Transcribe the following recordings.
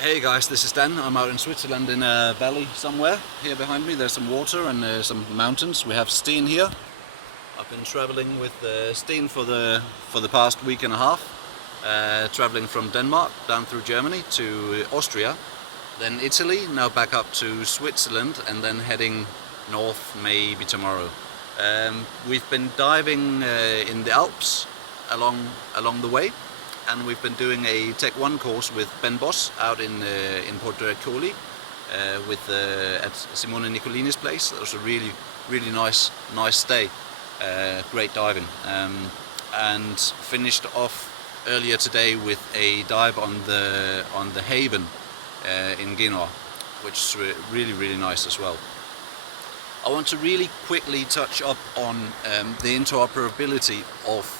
Hey guys, this is Dan. I'm out in Switzerland in a valley somewhere. Here behind me there's some water and some mountains. We have Steen here. I've been traveling with Steen for the past week and a half. Traveling from Denmark down through Germany to Austria, then Italy, now back up to Switzerland, and then heading north maybe tomorrow. We've been diving in the Alps along the way. And we've been doing a Tech 1 course with Ben Boss out in Porto Ercole at Simone Nicolini's place. That was a really nice stay, great diving, and finished off earlier today with a dive on the Haven in Genoa, which is really nice as well. I want to really quickly touch up on the interoperability of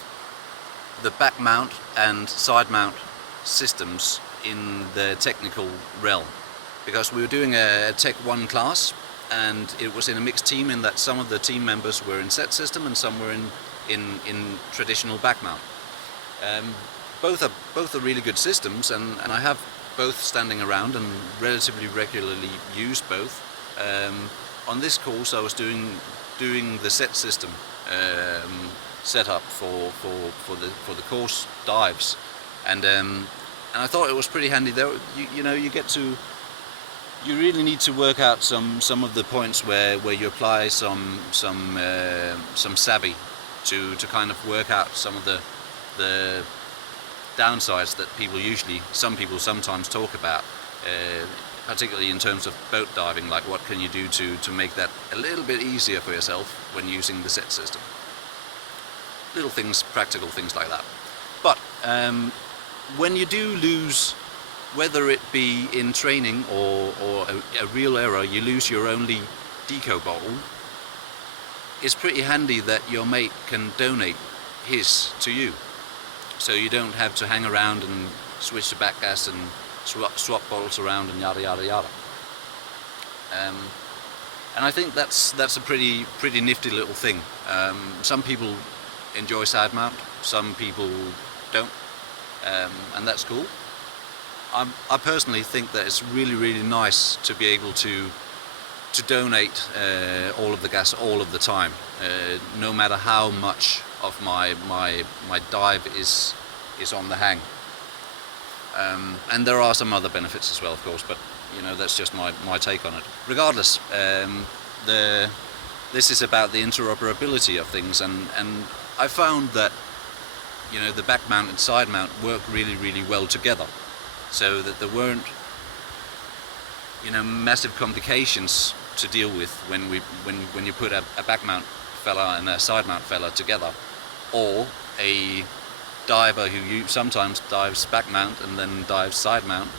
the back mount and side mount systems in the technical realm, because we were doing a Tech 1 class and it was in a mixed team, in that some of the team members were in set system and some were in traditional back mount. Both are really good systems, and I have both standing around and relatively regularly use both. On this course I was doing the set system setup for the course dives, and I thought it was pretty handy. There, you really need to work out some of the points where you apply some savvy to kind of work out some of the downsides that some people sometimes talk about, particularly in terms of boat diving. Like, what can you do to make that a little bit easier for yourself when using the set system? Little things, practical things like that. But when you do lose, whether it be in training or a real error, you lose your only deco bowl, it's pretty handy that your mate can donate his to you, so you don't have to hang around and switch to back gas and swap bottles around and yada yada yada. And I think that's a pretty nifty little thing. Some people enjoy side mount, some people don't, and that's cool. I personally think that it's really nice to be able to donate all of the gas all of the time, no matter how much of my dive is on the hang. And there are some other benefits as well, of course, but that's just my take on it. Regardless, this is about the interoperability of things, and I found that the back mount and side mount work really well together, so that there weren't massive complications to deal with when you put a back mount fella and a side mount fella together, or a diver who sometimes dives back mount and then dives side mount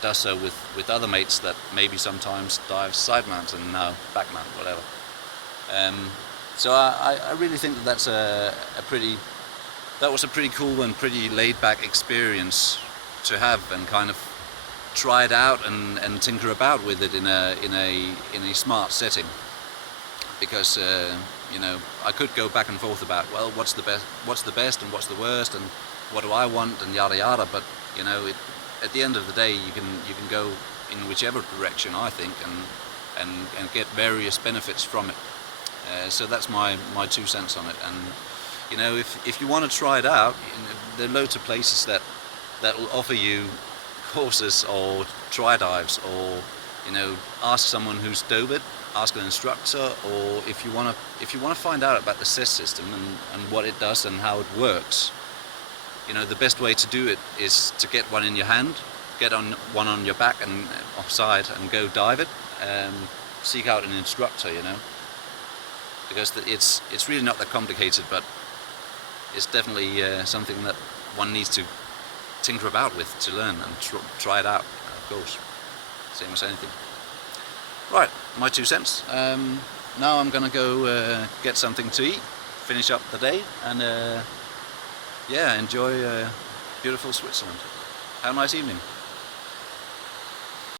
does so with other mates that maybe sometimes dives side mount and now back mount, whatever. So I really think that that was a pretty cool and pretty laid back experience to have, and kind of try it out and tinker about with it in a smart setting, because I could go back and forth about, well, what's the best and what's the worst and what do I want and yada yada, but at the end of the day you can go in whichever direction, I think, and get various benefits from it. So that's my 2 cents on it. And if you want to try it out, there are loads of places that will offer you courses or try dives, or ask someone who's dove it, ask an instructor, or if you want to find out about the CES system and what it does and how it works, the best way to do it is to get one in your hand, get one on your back and offside, and go dive it. Seek out an instructor, because it's really not that complicated, but it's definitely something that one needs to tinker about with to learn and try it out, of course, same as anything. Right, my 2 cents. Now I'm gonna go get something to eat, finish up the day, and enjoy beautiful Switzerland. Have a nice evening.